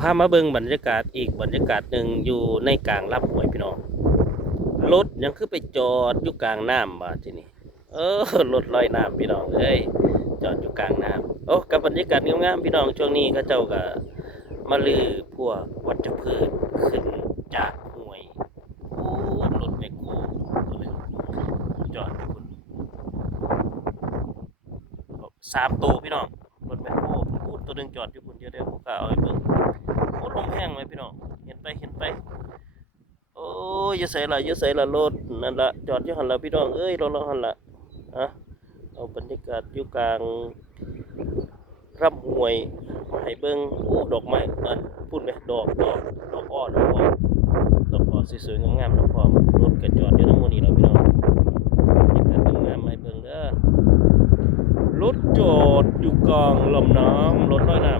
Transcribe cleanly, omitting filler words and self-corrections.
พามาเบิ่งบรรยากาศอีกบรรยากาศหนึ่งอยู่ในกลางลำห้วยพี่น้องรถยังคือไปจอดอยู่กลางน้ำบ่าที่นี่รถลอยน้ำพี่น้องเอ้ยจอดอยู่กลางน้ำโอ้กับบรรยากาศงามๆพี่น้องช่วงนี้เขาเจ้าก็มาลือพวกวัชพืชขึ้นจากห้วยโอ้รถแมคโครตัวหนึงจอดอยู่พุ่น3 ตัวพี่น้องรถแมคโครพูดตัวหนึงจอดอยู่พุ่นเดี๋ยวผมก็เอาไปเบิ่งโอ้ลมแห้งเลยพี่น้องเห็นไปโอ้ยอย่าใส่ละรถนั่นละจอดอยู่หันละพี่น้องเอ้ยรถเราหันละอะเอาบรรยากาศอยู่กลางร่ำห้วยมาให้เบิ่งโอ้ดอกไม้พูดไหมดอกอ้อสวยๆงามๆน้ำพร้อมรถก็จอดอยู่น้ำหมู่นี่แล้วพี่น้องบรรยากาศงามๆมาให้เบิ่งเด้อรถจอดอยู่กลางลำน้ำรถลอยน้